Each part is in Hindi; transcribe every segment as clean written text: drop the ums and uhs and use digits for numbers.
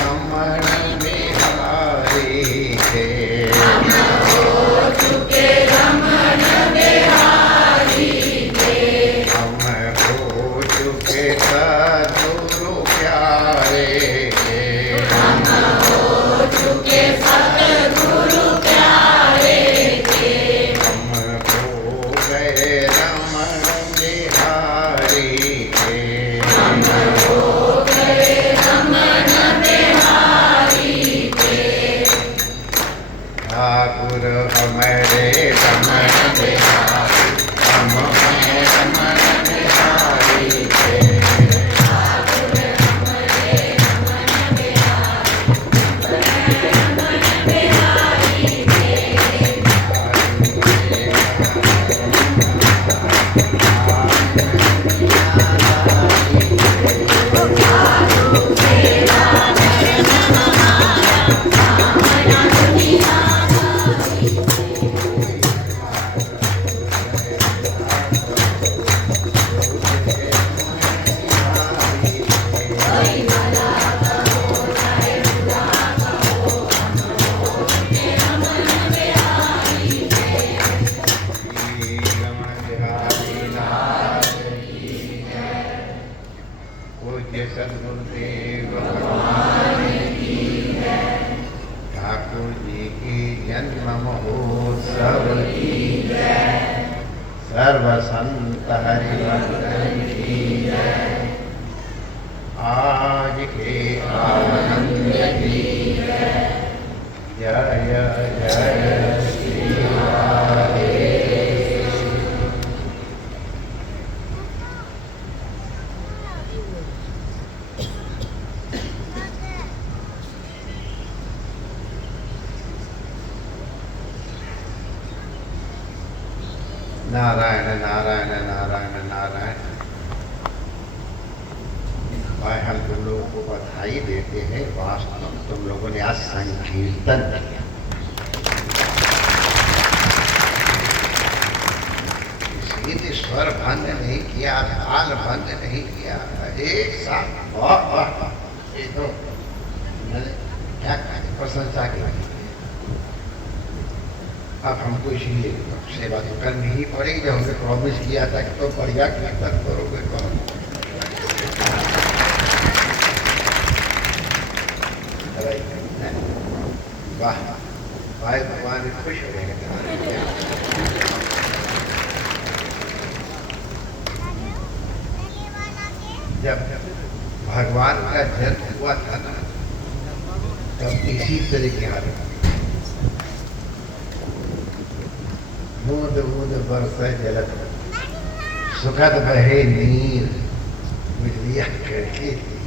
रमण बिहारी के हम हो चुके सद्गुरु प्यारे के हम हो गए रमण बिहारी के ठाकुर हमारे रमण बिहारी हम हैं रमण बिहारी के पूज्य सद्गुरुदेव भगवान की जय। ठाकुर जी की जन्म महोत्सव की जय। सर्व संत हरिवंदन की जय। आज के आनंद की जय। जय जय श्री राधे। नारायण नारायण नारायण नारायण। भाई हम तुम लोगों को बधाई देते हैं। वास्तव में तुम लोगों ने आज संकीर्तन किया। इसलिए स्वर भंग नहीं किया, ताल भंग नहीं किया, एक साथ वाह वाह। ये तो क्या प्रशंसा की। अब हमको इसलिए सेवा तो करनी ही पड़ेगी। जब हमने प्रॉमिस किया था कि तो बढ़िया कीर्तन करोगे कौन। वाह भाई भगवान खुश हो गए। जब भगवान का जन्म हुआ था ना, तब इसी तरह की हालत। बूंद बूंद बरसे जलत सुखद बहे नीर बिजलियां कड़की थी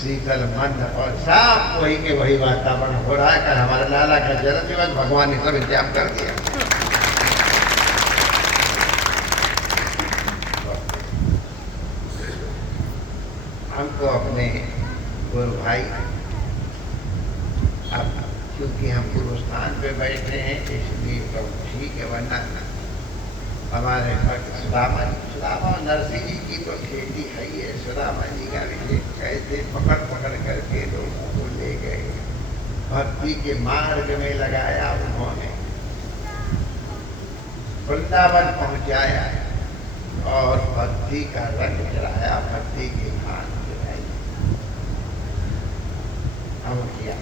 शीतल मन और सब वही के वही वातावरण हो रहा है। कि हमारे लाला का जन्म दिवस भगवान ने सब इंतजाम कर दिया। हमको अपने गुरु भाई, अब क्योंकि हम गुरु स्थान पे बैठे हैं इसलिए तो ठीक है। वरना हमारे भक्त सुदामा नरसिंह जी की तो खेती है ही है। सुदामा जी का भी कैसे पकड़ पकड़ करके लोगों को ले गए, भक्ति के मार्ग में लगाया उन्होंने, वृंदावन पहुंचाया और भक्ति का रंग चढ़ाया, भक्ति की खान चढ़ाई। हम किया,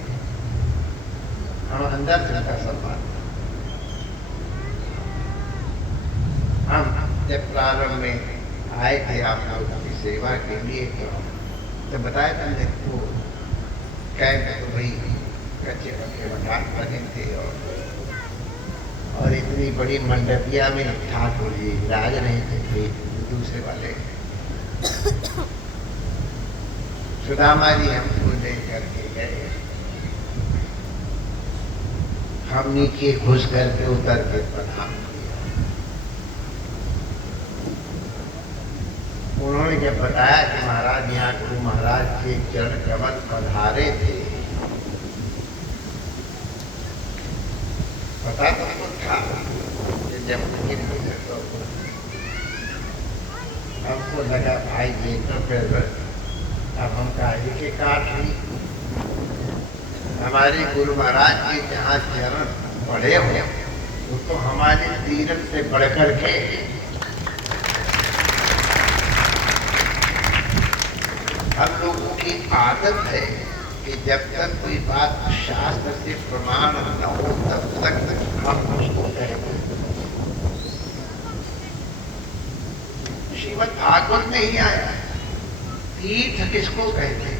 हम अंदर से उनका सम्मान। हम जब प्रारंभ में आए थे आप लोगों की सेवा के लिए तो बताया था देखो कैंप तो भाई कच्चे पक्के मकान बने थे और इतनी बड़ी मंडपिया में ठाकुर जी राज रहे थे। दूसरे वाले सुदामा जी हमको ले करके गए। हम नीचे घुस करके उतर के प्रणाम किया। उन्होंने जब बताया कि महाराज यहाँ गुरु महाराज के चरण कमल पधारे थे, पता तो था जब तो हमको लगा भाई ये तो फिर अब हम काहे के काट ली। हमारे गुरु महाराज के जहाँ चरण पड़े हो वो तो हमारे तीरथ से बढ़कर के हम लोगों की आदत है कि जब तक कोई बात शास्त्र से प्रमाण न हो तब तक हम उसको कहते हैं। श्रीमद् भागवत में ही आया तीर्थ किसको कहते हैं?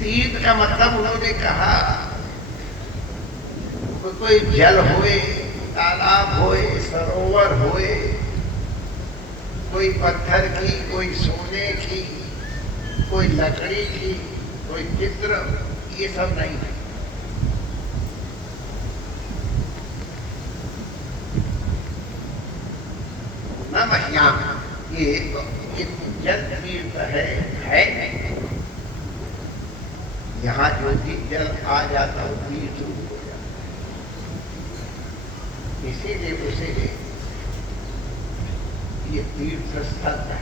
तीर्थ का मतलब उन्होंने कहा कोई जल होए, तालाब होए, सरोवर होए, कोई पत्थर की, कोई सोने की, कोई लकड़ी की, कोई चित्र, ये सब नहीं है। न यहाँ ये जल तीर्थ है नहीं। यहाँ जो भी जल आ जाता है तीर्थ हो जाता, इसीलिए उसे ये तीर्थ स्थल है।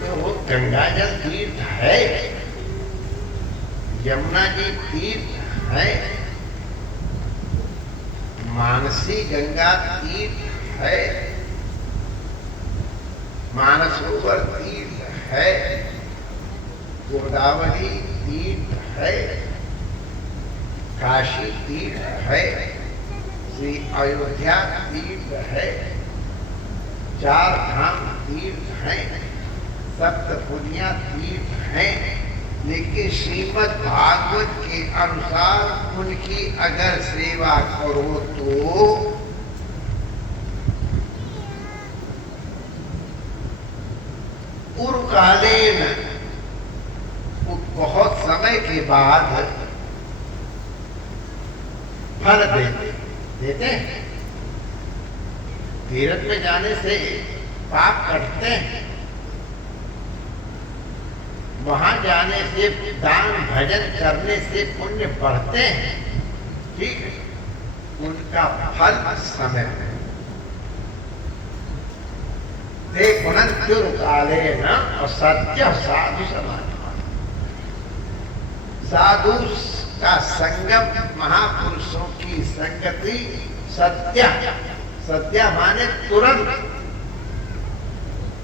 तो वो गंगा जल तीर्थ है, यमुना जी तीर्थ है, मानसी गंगा तीर्थ है, मानसरोवर तीर्थ है, गोदावरी तीर्थ है, काशी तीर्थ है, श्री अयोध्या तीर्थ है, चार धाम तीर्थ हैं, सप्तपुरियां तीर्थ हैं। लेकिन श्रीमद् भागवत के अनुसार उनकी अगर सेवा करो तो पूर्वकालीन बहुत समय के बाद फल देते हैं। तीर्थ में जाने से पाप कटते हैं, वहां जाने से दान भजन करने से पुण्य बढ़ते हैं। ठीक है, उनका फल समय काले न और सत्य साधु समाज। साधु का संगम, महापुरुषों की संगति सत्य, सत्य माने तुरंत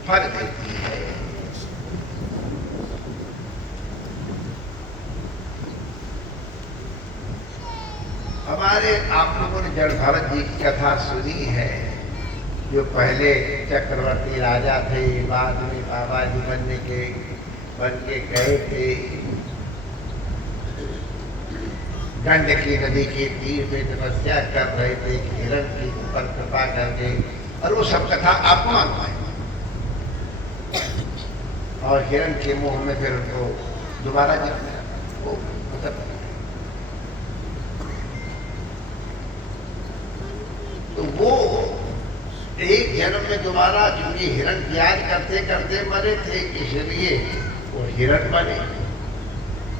फल देती है। हमारे आप लोगों ने जड़ भरत जी की कथा सुनी है, जो पहले चक्रवर्ती राजा थे, बाद में बाबा जी बन के गए थे, गंडकी नदी के तीर पे तपस्या कर रहे थे, हिरण की ऊपर कृपा करके, और वो सब कथा आपको मालूम है। और हिरण के मुंह में फिर उनको दोबारा वो तो वो एक जन्म में दोबारा चूंकि हिरण याद करते करते मरे थे, इसलिए वो हिरण बने।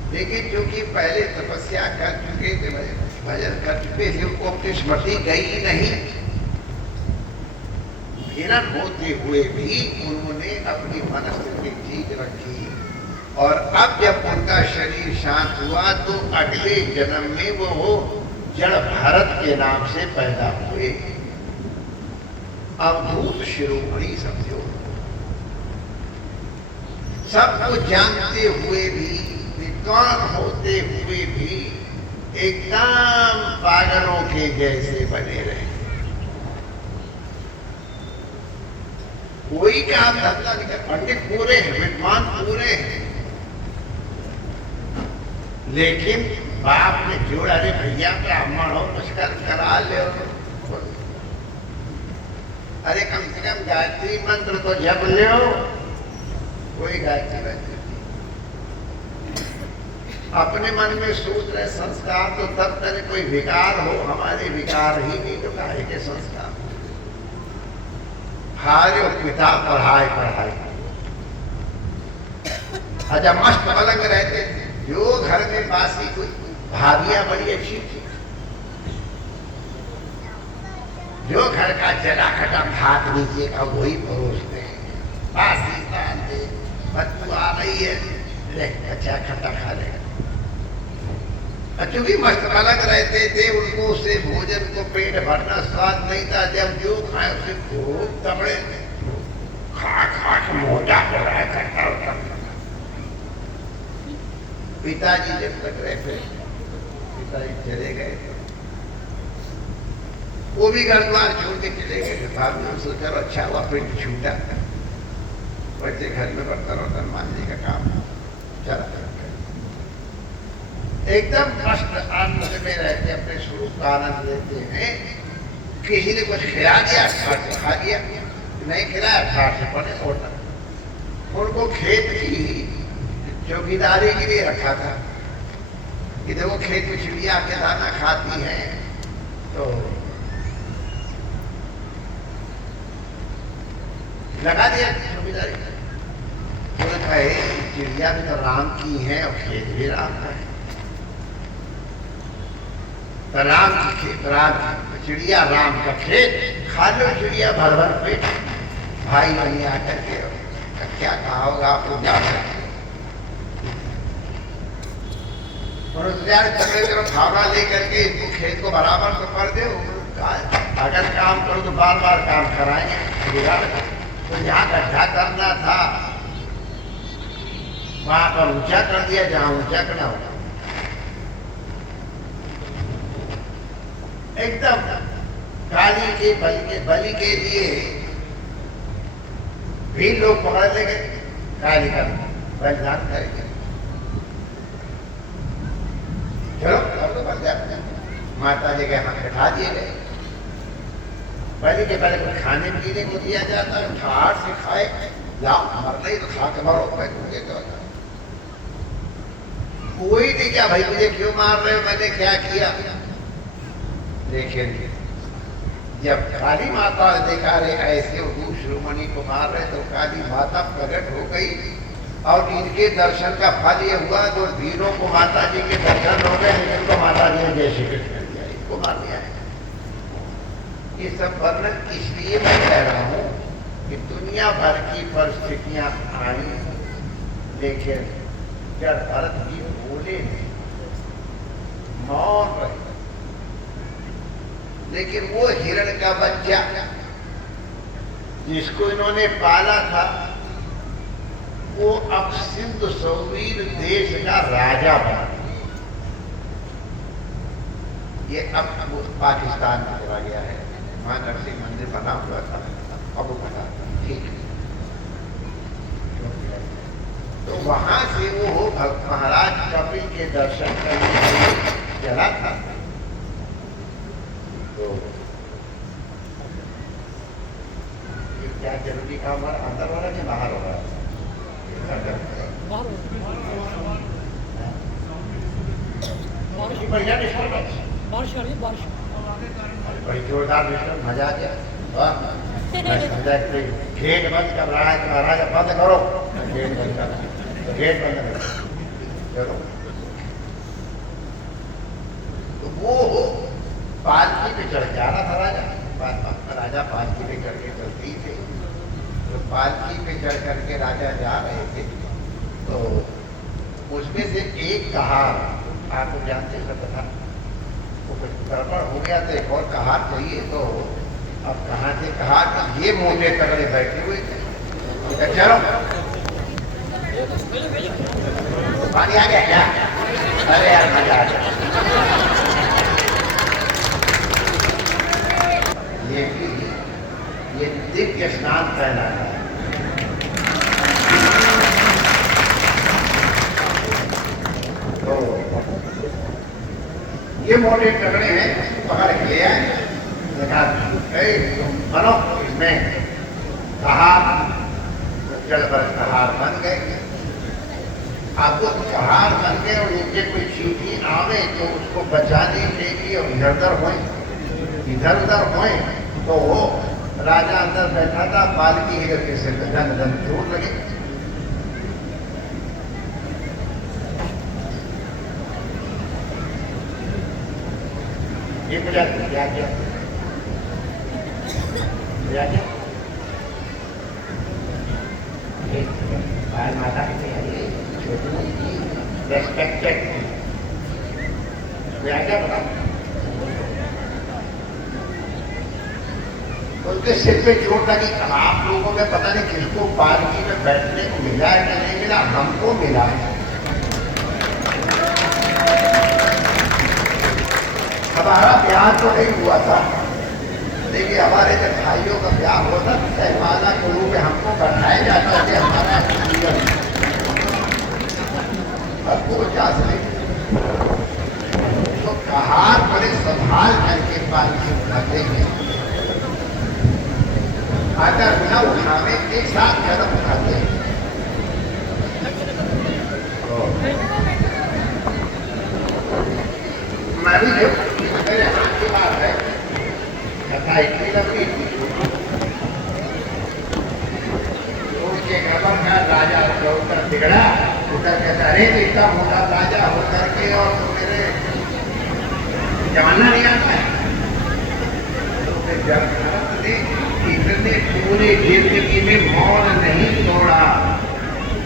लेकिन क्योंकि पहले तपस्या कर चुके थे, भजन कर चुके थे, उनको अपनी स्मृति गई नहीं। हिरण होते हुए भी उन्होंने अपनी मनस्थिति ठीक रखी, और अब जब उनका शरीर शांत हुआ तो अगले जन्म में वो जड़ भरत के नाम से पैदा हुए। अवधूत शिरोमणि समझो, सब कुछ जानते हुए भी, विद्वान होते हुए भी एकदम पागलों के जैसे बने रहे। कोई काम धंधा नहीं कर, पंडित पूरे हैं, विद्वान पूरे हैं, लेकिन बाप ने जोड़ा, अरे भैया ब्राह्मण हो, कुछ करा ले, अरे कम से कम गायत्री मंत्र तो जप लो। कोई गायत्री मंत्र अपने मन में सोच रहे संस्कार तो तब तक कोई विकार हो, हमारे विकार ही नहीं तो काहे के संस्कार। हारे पिता पढ़ाए अच्छा मस्त पलंग रहते थे, जो घर में बासी कोई भाभियां बड़ी अच्छी थी, जो घर का जला खटा भात नीचे का वही परोसते हैं, बासी गई है, ले अच्छा खट्टा खा लेगा। क्योंकि मस्त अलग रहते थे, उनको उससे भोजन को पेट भरना स्वाद नहीं था। जब जो खाए उसे खूब तबड़े खा खा के मोटा हो रहा है खट्टा। पिताजी जब तक रहे थे, पिताजी चले गए, वो भी घर द्वार छोड़ के चले गए। बाद में सोचा अच्छा हुआ फिर छूटा, बच्चे घर में बर्तन वर्तन मांजने का काम चला। एकदम मस्त आनंद में रहते, अपने स्वरूप का आनंद लेते हैं। किसी ने कुछ खिला दिया, खाट से खा लिया, नहीं खिलाया खाट से पड़े होता। उनको खेत की चौकीदारी के लिए रखा था कि देखो खेत में चिड़िया के दाना खाती हैं, तो लगा दिया चौकीदारी। उन्होंने कहा चिड़िया भी तो राम की है और खेत भी राम का है, तो राम की खेत राम की चिड़िया, राम का खेत, खा लो चिड़िया भर भर पेट। भाई वहीं आकर के क्या कहा होगा आपको, क्या तगड़े भावना लेकर के इनको खेत को बराबर तो कर दे। अगर काम करो तो बार बार काम कराएंगे। तो जहाँ गड्ढा करना था वहां पर ऊंचा कर दिया, जहां ऊंचा करना होगा। एकदम काली के बलि के लिए भी लोग पकड़ लेंगे, काली का बलिदान करेंगे। चलो अब तो बन जाते, माता जी के यहाँ बैठा दिए गए। बलि के पहले कुछ खाने पीने को दिया जाता है, ठाट से खाए, लाओ मर नहीं तो खा के मरो। कोई नहीं क्या भाई मुझे क्यों मार रहे हो, मैंने क्या किया। लेकिन जब काली माता ने देखा रे ऐसे शिरोमणि को मार रहे, तो काली माता प्रकट हो गई और इनके दर्शन का फल ये हुआ, तो वीरों को माता जी के दर्शन हो गए, लेकिन तो माता जी ने जय श्री कृष्ण कर दिया, इनको मार दिया है। ये सब वर्णन इसलिए मैं कह रहा हूँ कि दुनिया भर की परिस्थितियां आई, लेकिन जब भरत जी बोले मौन रहे। लेकिन वो हिरण का बच्चा जिसको इन्होंने पाला था, वो अब सिंध सौवीर देश का राजा बना। ये अब पाकिस्तान में चला गया है, वहां नरसिंह मंदिर बना हुआ था, अब बना ठीक। तो वहां से वो महाराज कपिल के दर्शन करने के लिए चला था। तो ये क्या जरूरी काम है, अंदर वाला कि बाहर होगा? बढ़िया डिस्टर्बेंस, बारिश आ रही है, बारिश बड़ी जोरदार डिस्टर्ब, मजा आ गया। गेट बंद कर रहा है, महाराज बंद करो, गेट बंद कर, गेट बंद करो। चलो तो वो पालकी पे चढ़ के आना था राजा, राजा पालकी पे चढ़ के चलती थे। तो पालकी पे चढ़ करके राजा जा रहे थे, तो उसमें से एक कहार, आपको जानते सब था, वो कुछ गड़बड़ हो गया तो एक और कहार चाहिए। तो अब कहाँ से कहार, ये मोटे तगड़े बैठे हुए थे। चलो पानी आ गया क्या? अरे यार मजा आ गया। ये दिव्य स्नान कहलाता है। तो ये मोटे तगड़े हैं, पकड़ के ले आए, तुम बनो इसमें कहार, जल पर कहार बन गए। अब वो कहार बन गए और नीचे कोई चीटी आवे तो उसको बचाने के लिए इधर उधर हुए, तो वो राजा अंदर बैठा था, पालकी हिल के सिर पे दन दन चोट लगे। ये क्या क्या माता की तैयारी रेस्पेक्टेड क्या पता उनके सिर पे चोट लगी। आप लोगों में पता नहीं किसको पालकी में बैठने को मिला है कि नहीं मिला, हमको मिला। हमारा ब्याह तो नहीं हुआ था, लेकिन हमारे जब भाइयों का ब्याह होता सहमाना गुरु में हमको बैठाया जाता है हमारा जीवन सबको चाह तो कहार बड़े संभाल करके पालकी उठाते हैं। अगर बिना उठावे एक साथ कदम उठाते हैं मैं भी मेरे हाथ की बात है कथा इतनी लंबी उसके खबर का राजा उतर बिगड़ा उतर कहता अरे इतना मोटा राजा होकर के और तो मेरे जाना नहीं आता है। तो फिर जब भारत ने इतने पूरे जिंदगी में मौन नहीं तोड़ा,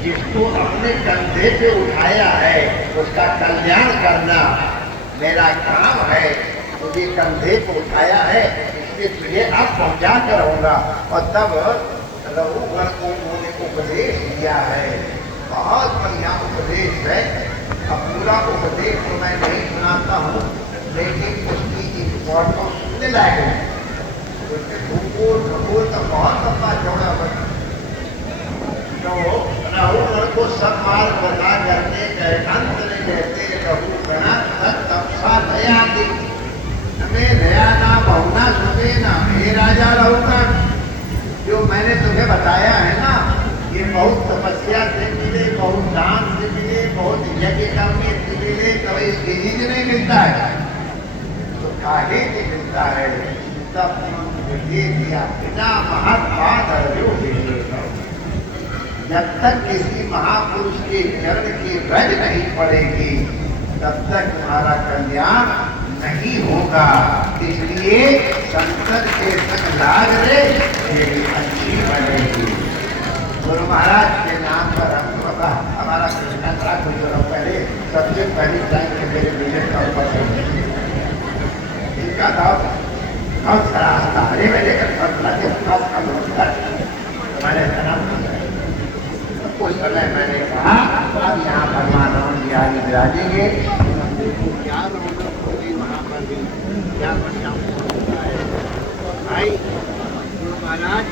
जिसको अपने कंधे पे उठाया है उसका कल्याण करना मेरा काम है। मुझे कंधे पे उठाया है इसलिए तुझे अब पहुंचा कर रहूंगा। और तब रघुवर को उन्होंने उपदेश दिया है, बहुत बढ़िया उपदेश है। अब पूरा उपदेश तो मैं नहीं सुनाता हूँ, लेकिन उसकी इम्पोर्टेंस सुनने लायक है। भूगोल भूगोल का बहुत लंबा चौड़ा बना तो रघुवर को सत्मार्ग बता करके अंत में कहते रघुगणा तपसा नया दिन हमें नया ना बहुना सुने ना हे राजा रघुगण, जो मैंने तुम्हें बताया है ना ये बहुत तपस्या से मिले, बहुत दान से मिले, बहुत यज्ञ करने से मिले, कभी किसी से नहीं मिलता है तो काहे से मिलता है। तब ये दिया बिना महात्मा जब तक किसी महापुरुष के चरण की रज नहीं पड़ेगी तब तक तुम्हारा कल्याण नहीं होगा। इसलिए संसद के संग लाग रे मेरी अच्छी बनेगी। गुरु महाराज के नाम पर हमको हमारा कृष्णा था कुछ और पहले सबसे पहली टाइम के मेरे विजय का ऊपर इनका दाव बहुत सारा आता है मैंने हमारे उस समय मैंने कहा अब यहाँ पर मानव बिहारी विराजेंगे क्या रौनक होगी वहाँ पर भी क्या बढ़िया होता है। भाई गुरु महाराज